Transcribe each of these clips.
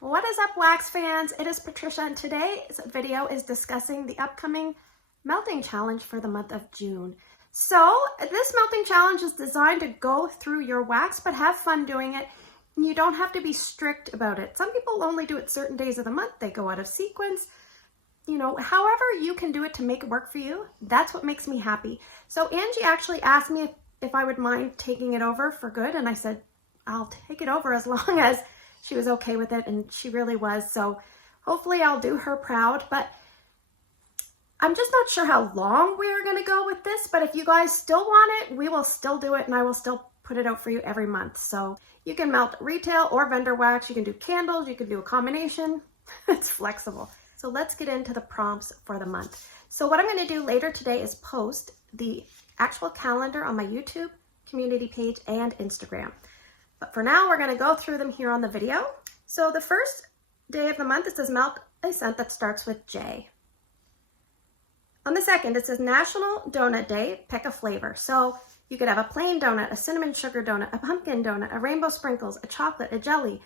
What is up, wax fans? It is Patricia, and today's video is discussing the upcoming melting challenge for the month of June. So this melting challenge is designed to go through your wax, but have fun doing it. You don't have to be strict about it. Some people only do it certain days of the month. They go out of sequence. However you can do it to make it work for you, that's what makes me happy. So Angie actually asked me if I would mind taking it over for good, and I said, I'll take it over as long as she was okay with it, and she really was. So hopefully I'll do her proud, but I'm just not sure how long we're going to go with this, but if you guys still want it, we will still do it, and I will still put it out for you every month. So you can melt retail or vendor wax. You can do candles. You can do a combination. It's flexible. So let's get into the prompts for the month. So what I'm going to do later today is post the actual calendar on my YouTube community page and Instagram. But for now, we're going to go through them here on the video. So the first day of the month, it says melt a scent that starts with J. On the second, it says National Donut Day, pick a flavor. So you could have a plain donut, a cinnamon sugar donut, a pumpkin donut, a rainbow sprinkles, a chocolate, a jelly,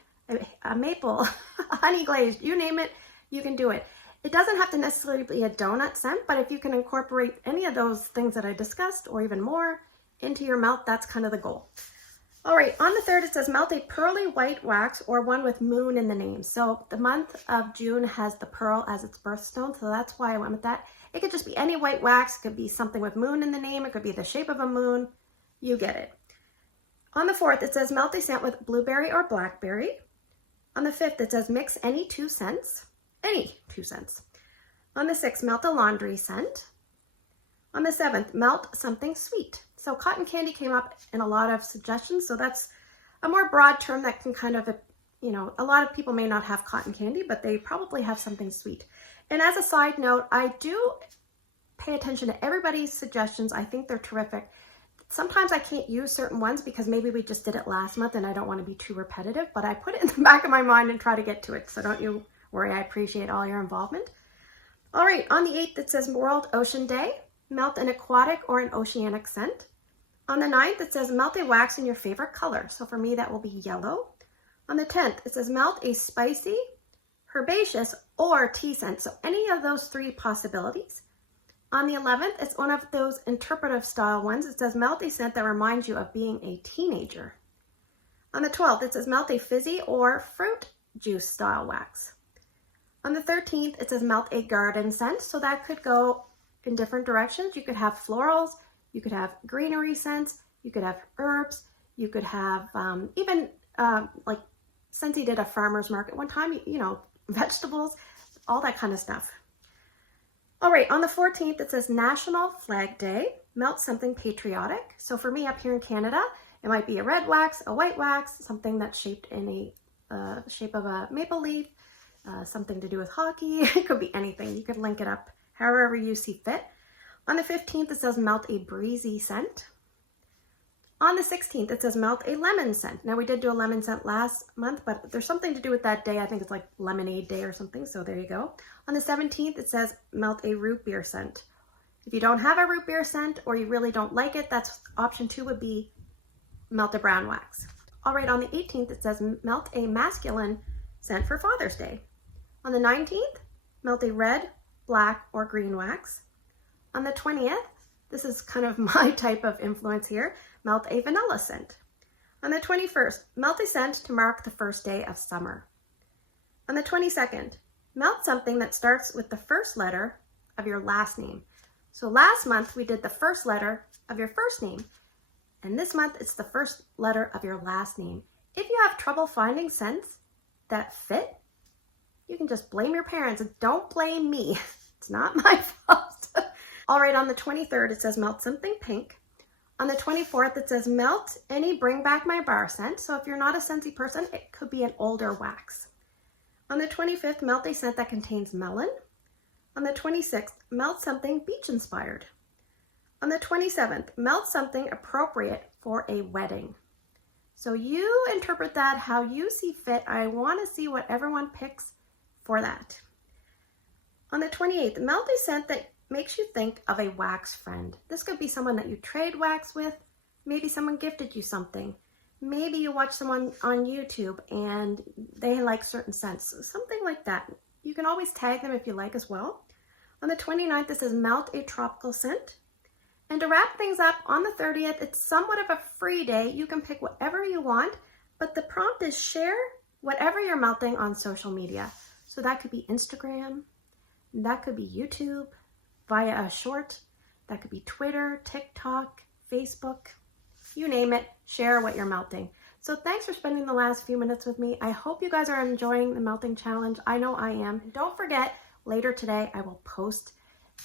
a maple, a honey glazed, you name it, you can do it. It doesn't have to necessarily be a donut scent, but if you can incorporate any of those things that I discussed or even more into your melt, that's kind of the goal. All right, on the third, it says melt a pearly white wax or one with moon in the name. So the month of June has the pearl as its birthstone, so that's why I went with that. It could just be any white wax. It could be something with moon in the name. It could be the shape of a moon. You get it. On the fourth, it says melt a scent with blueberry or blackberry. On the fifth, it says mix any 2 scents. Any 2 scents. On the sixth, melt a laundry scent. On the seventh, melt something sweet. So cotton candy came up in a lot of suggestions. So that's a more broad term that can kind of, a lot of people may not have cotton candy, but they probably have something sweet. And as a side note, I do pay attention to everybody's suggestions. I think they're terrific. Sometimes I can't use certain ones because maybe we just did it last month and I don't want to be too repetitive, but I put it in the back of my mind and try to get to it. So don't you worry, I appreciate all your involvement. All right, on the 8th, it says World Ocean Day. Melt an aquatic or an oceanic scent. On the 9th, it says melt a wax in your favorite color. So for me, that will be yellow. On the 10th, it says melt a spicy, herbaceous, or tea scent. So any of those 3 possibilities. On the 11th, it's one of those interpretive style ones. It says melt a scent that reminds you of being a teenager. On the 12th, it says melt a fizzy or fruit juice style wax. On the 13th, it says melt a garden scent. So that could go in different directions. You could have florals, you could have greenery scents, you could have herbs, you could have even like Scentsy did a farmer's market one time, vegetables, all that kind of stuff. All right, on the 14th, it says National Flag Day, melt something patriotic. So for me up here in Canada, it might be a red wax, a white wax, something that's shaped in a shape of a maple leaf, something to do with hockey. It could be anything. You could link it up however you see fit. On the 15th, it says melt a breezy scent. On the 16th, it says melt a lemon scent. Now we did do a lemon scent last month, but there's something to do with that day. I think it's like lemonade day or something. So there you go. On the 17th, it says melt a root beer scent. If you don't have a root beer scent or you really don't like it, that's option 2 would be melt a brown wax. All right, on the 18th, it says melt a masculine scent for Father's Day. On the 19th, melt a red, black, or green wax. On the 20th, this is kind of my type of influence here, melt a vanilla scent. On the 21st, melt a scent to mark the first day of summer. On the 22nd, melt something that starts with the first letter of your last name. So last month, we did the first letter of your first name, and this month, it's the first letter of your last name. If you have trouble finding scents that fit, you can just blame your parents. Don't blame me. It's not my fault. All right, on the 23rd, it says melt something pink. On the 24th, it says melt any Bring Back My Bar scent. So if you're not a Scentsy person, it could be an older wax. On the 25th, melt a scent that contains melon. On the 26th, melt something beach inspired. On the 27th, melt something appropriate for a wedding. So you interpret that how you see fit. I want to see what everyone picks for that. On the 28th, melt a scent that makes you think of a wax friend. This could be someone that you trade wax with. Maybe someone gifted you something. Maybe you watch someone on YouTube and they like certain scents, something like that. You can always tag them if you like as well. On the 29th, this is melt a tropical scent. And to wrap things up, on the 30th, it's somewhat of a free day. You can pick whatever you want, but the prompt is share whatever you're melting on social media. So that could be Instagram, that could be YouTube via a short, that could be Twitter, TikTok, Facebook, you name it, share what you're melting. So thanks for spending the last few minutes with me. I hope you guys are enjoying the melting challenge. I know I am. And don't forget, later today, I will post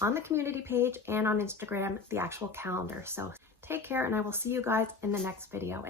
on the community page and on Instagram the actual calendar. So take care, and I will see you guys in the next video.